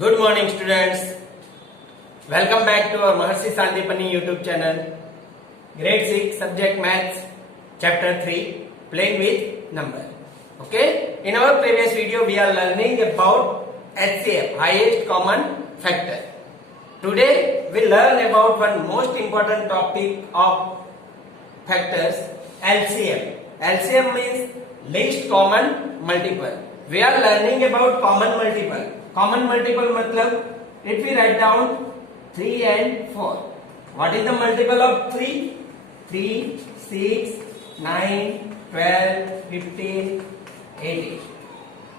Good morning, students. Welcome back to our Maharshi Sandipani YouTube channel. Grade 6 subject Maths, Chapter 3, Playing with Number. Okay. In our previous video, we are learning about HCF, Highest Common Factor. Today, we learn about one most important topic of factors, LCM. LCM means least common multiple. We are learning about common multiple. Common multiple matlab, if we write down 3 and 4. What is the multiple of 3? 3, 6, 9, 12, 15, 18.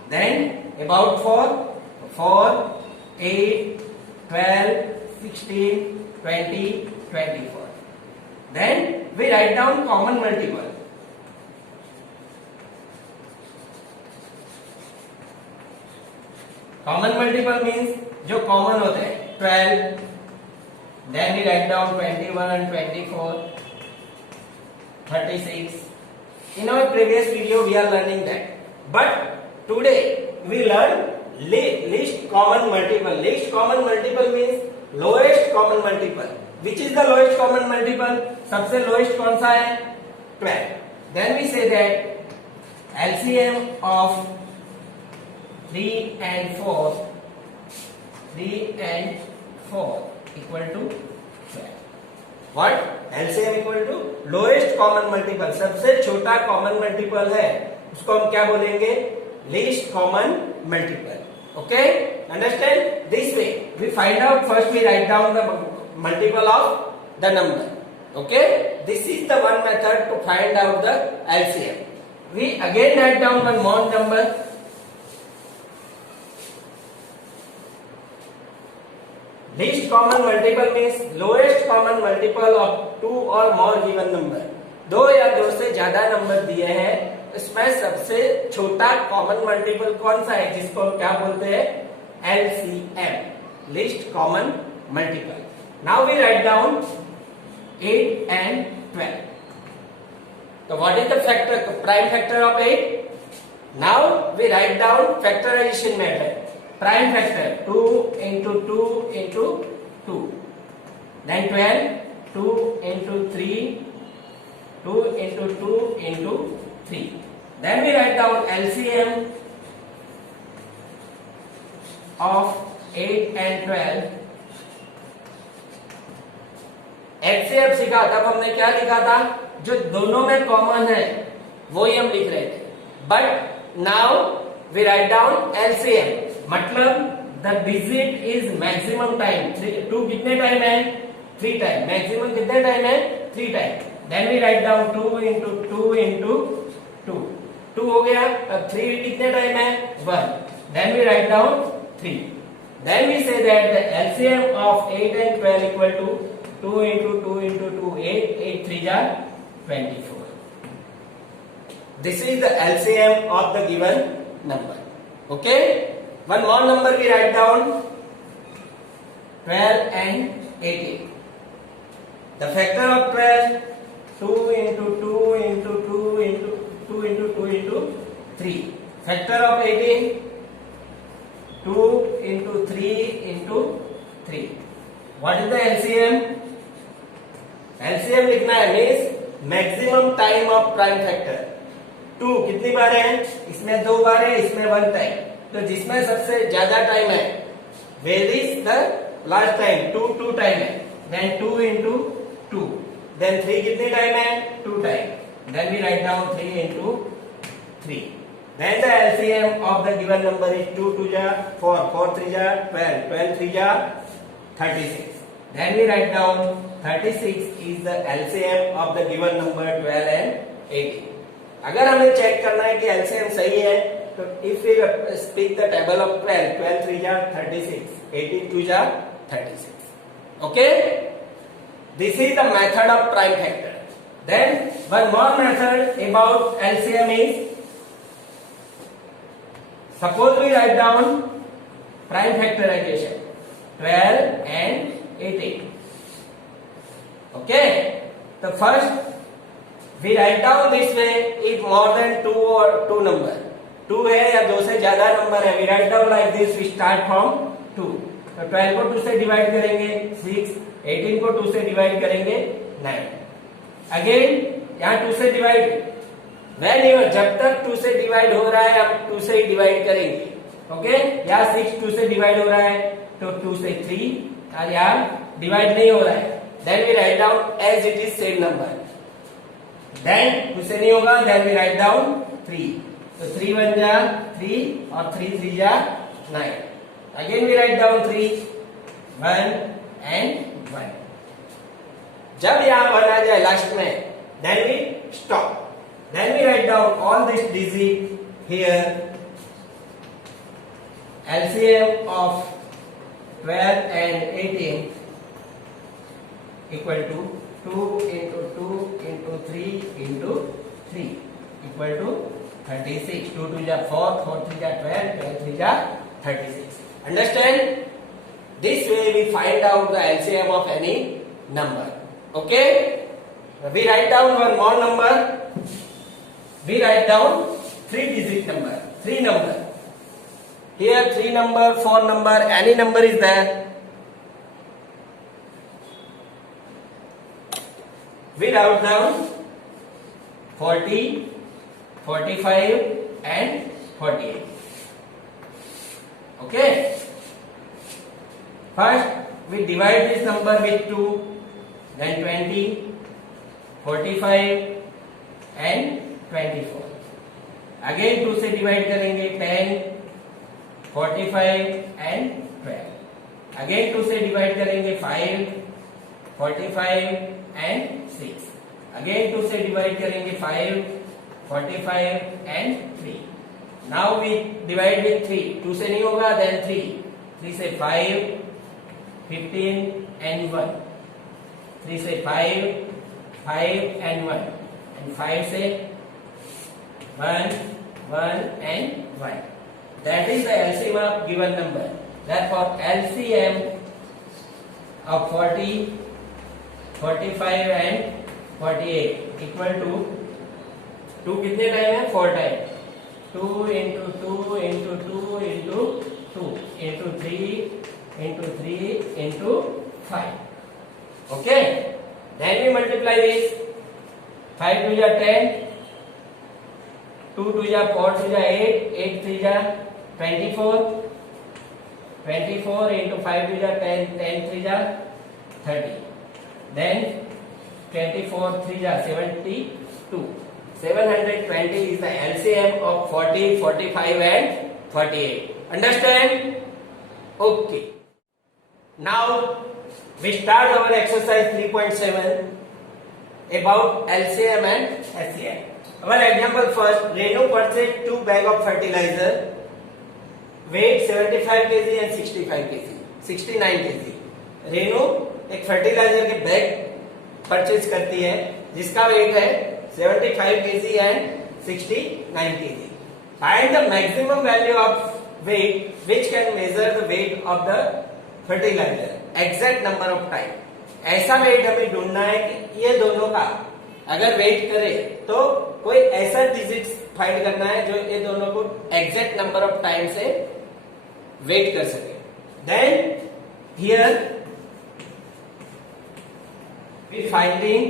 Then about 4, 4, 8, 12, 16, 20, 24. Then we write down common multiple. Common multiple means जो common होते हैं 12, then we write down 21 and 24, 36. In our previous video we are learning that, but today we learn least common multiple. Least common multiple means lowest common multiple. Which is the lowest common multiple? सबसे lowest कौन सा है? 12. Then we say that LCM of 3 and 4 equal to 12. What? LCM equal to lowest common multiple. सबसे छोटा common multiple है उसको हम क्या बोलेंगे? Least common multiple. Okay? Understand? This way we find out. First we write down the multiple of the number. Okay? This is the one method to find out the LCM. We again write down one more number. Least common multiple means lowest common multiple of two or more given number. दो या दो से ज्यादा number दिए हैं, इसमें सबसे छोटा कॉमन मल्टीपल कौन सा है, जिसको हम क्या बोलते हैं? LCM, least common multiple. Now we write down 8 and 12. So what is the factor, prime factor of 8? Now we write down factorization method. Prime factor 2 into 2 into 2. Then 12, 2 into 3, 2 into 2 into 3. Then we write down LCM of 8 and 12. HCF सीखा तब हमने क्या लिखा था? जो दोनों में common है वो ही हम लिख रहे थे. But now we write down LCM. मतलब the digit is maximum time. 2 कितने टाइम है? 3 टाइम. मैक्सिमम कितने टाइम है? 3 time. Then we write down 2 into 2 into 2. 2 हो गया. अब 3 कितने टाइम है? 1. Then we write down 3. Then we say that the LCM of 8 and 12 equal to 2 into 2 into 2, 8. 8 3 are 24. This is the LCM of the given number. Okay? One more number we write down, 12 and 18. The factor of 12, 2 into 2 into 2 into 2 into 2 into 3. Factor of 18, 2 into 3 into 3. What is the LCM? LCM लिखना है means maximum time of prime factor. 2 कितनी बार है? इसमें 2 बार है, इसमें 1 time. तो जिसमें सबसे ज्यादा टाइम है, where is the last time? 2 time है. Then 2 into 2. Then 3 कितने टाइम है? 2 time. Then we write down 3 into 3. Then the LCM of the given number is 2 2 ja 4, 4 3 ja 12, 12 3 ja 36. Then we write down 36 is the LCM of the given number 12 and 18. अगर हमें check करना है कि LCM सही है, तो if we speak the table of 12, 12 3 ja 36, 18 2 ja 36. Okay? This is the method of prime factor. Then one more method about LCM is, suppose we write down prime factorization 12 and 18. Okay? The first we write down this way if more than 2 or 2 number. 2 है या 2 से ज्यादा number है, we write down like this. We start from 2. तो 12 को 2 से divide करेंगे 6, 18 को 2 से डिवाइड करेंगे 9। अगेन यहाँ 2 से डिवाइड जब तक 2 से डिवाइड हो रहा है हम 2 से ही डिवाइड करेंगे। ओके, यहाँ 6 2 से डिवाइड हो रहा है तो 2 से 3, और यहाँ डिवाइड नहीं हो रहा है, then we write down as it is same number. Then 2 से नहीं होगा, देन वी राइट डाउन 3, तो 3 1 जा 3 और 3 3 जा 9। Again we write down 3 1 and 1। जब यहाँ 1 आ जाए लास्ट में, then we stop, then we write down all this digit here। LCM of 12 and 18 equal to 2 into 2 into 3 into 3 equal to 36। 2 2 is 4, 4 3 is 12, 12 3 is 36। Understand? This way we find out the LCM of any number। Okay? We write down one more number। We write down 3 digit number, 3 number। Here 3 number, 4 number, any number is there। We write down 40, 45 and 48। Okay? First we divide this number with 2, then 20, 45 and 24। Again 2 से divide करेंगे 10, 45 and 12। Again 2 से divide करेंगे 5, 45 and 6। Again 2 से divide करेंगे 5, 45 and 3। Now we divide with 3, 2 से नहीं होगा, then 3 से 5, 15 and 1। 3 से 5 and 1, and 5 से 1 1 and 1। That is the LCM of given number। Therefore LCM of 40, 45 and 48 equal to 2 कितने टाइम है, 4 time. 2 into 2 into 2 into 2 into 3 into 3 into 5। Okay, then we multiply this। 5 2 is 10, 2 2 is 4 2 is 8, 8 3 is 24, 24 into 5 is 10, 10 3 is 30, then 24 3 is 72। 720 is the LCM of 40, 45 and 48। Understand? Okay, now we start our exercise 3.7 about LCM and HCM। Our example first, Renu purchased 2 bags of fertilizer, weight 75 kg and 65 kg, 69 kg। Renu एक fertiliser के bag purchase करती है जिसका wait है 75 kg and 69 kg। Find the maximum value of weight which can measure the weight of the fertilizer, exact number of time। ऐसा wait हमें ढूंढना है कि ये दोनों का अगर वेट करे तो कोई ऐसा डिजिट फाइंड करना है जो ये दोनों को एग्जैक्ट नंबर ऑफ टाइम से वेट कर सके। Then here we finding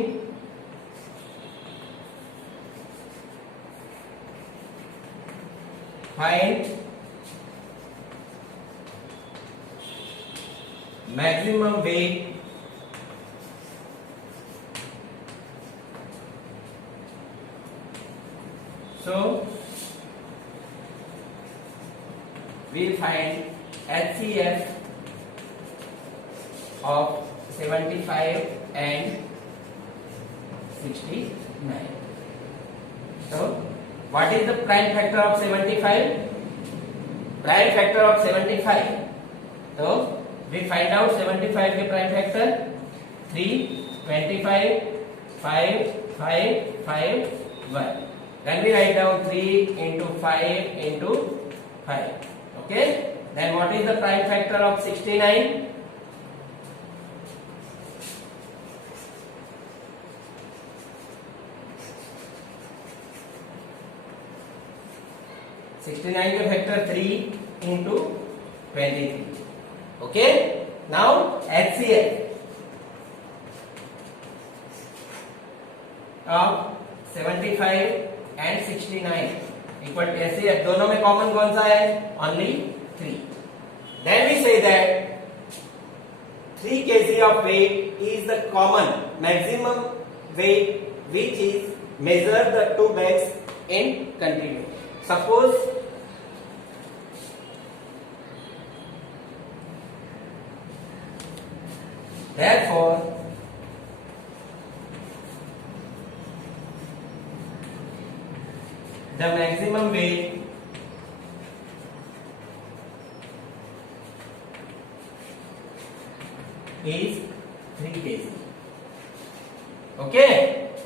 find maximum weight so we'll find HCF of 75 and 69। so what is the prime factor of 75? Prime factor of 75, so we find out 75 के prime factor 3, 25, 5, 5, 5, 1। Then we write down 3 into 5 into 5। Okay, then what is the prime factor of 69? 69 का factor 3 into 23। Okay. Now HCl of 75 and 69 equal to HCl. दोनों में common कौन सा है? Only 3. Then we say that 3 kg of weight is the common maximum weight which is measured the two bags in continuum. Suppose therefore the maximum weight is 3 kg. Okay,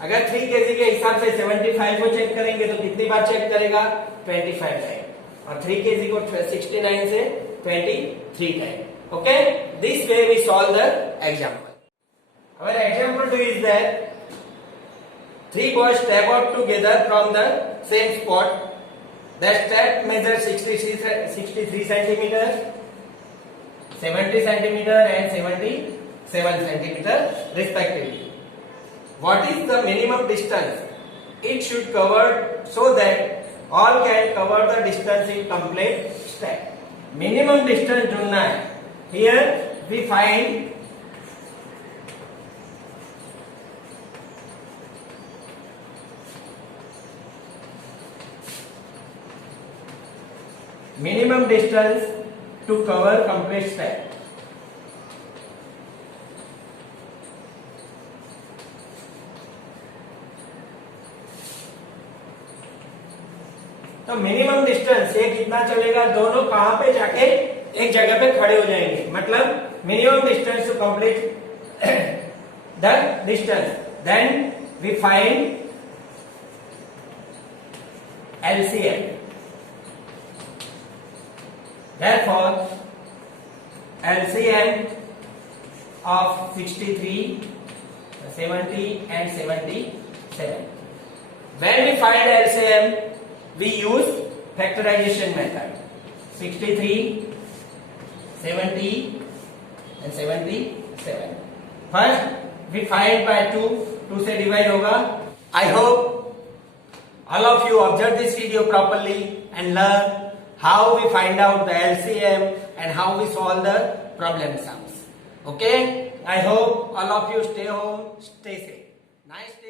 अगर 3 kg के हिसाब से 75 को check करेंगे तो कितनी बार check करेगा? 25 time, और 3 kg को 69 से 23 time. Okay, this way we solve the example. Our example 2 is that 3 boys step out together from the same spot. The step measures 63 centimeter, 70 centimeter and 77 centimeter respectively. What is the minimum distance it should cover so that all can cover the distance in complete step? Minimum distance ढूंढना है. Here we find minimum distance to cover complete step. तो minimum distance ये कितना चलेगा? दोनों कहां पे जाके एक जगह पे खड़े हो जाएंगे. मतलब minimum distance to complete the distance. Then we find LCM. Therefore LCM of 63, 70 and 77. When we find LCM, we use factorization method. 63, 70 and 77. First we find by 2, 2 से divide होगा. I hope all of you observe this video properly and learn how we find out the LCM and how we solve the problem sums. Okay? I hope all of you stay home, stay safe. Nice day.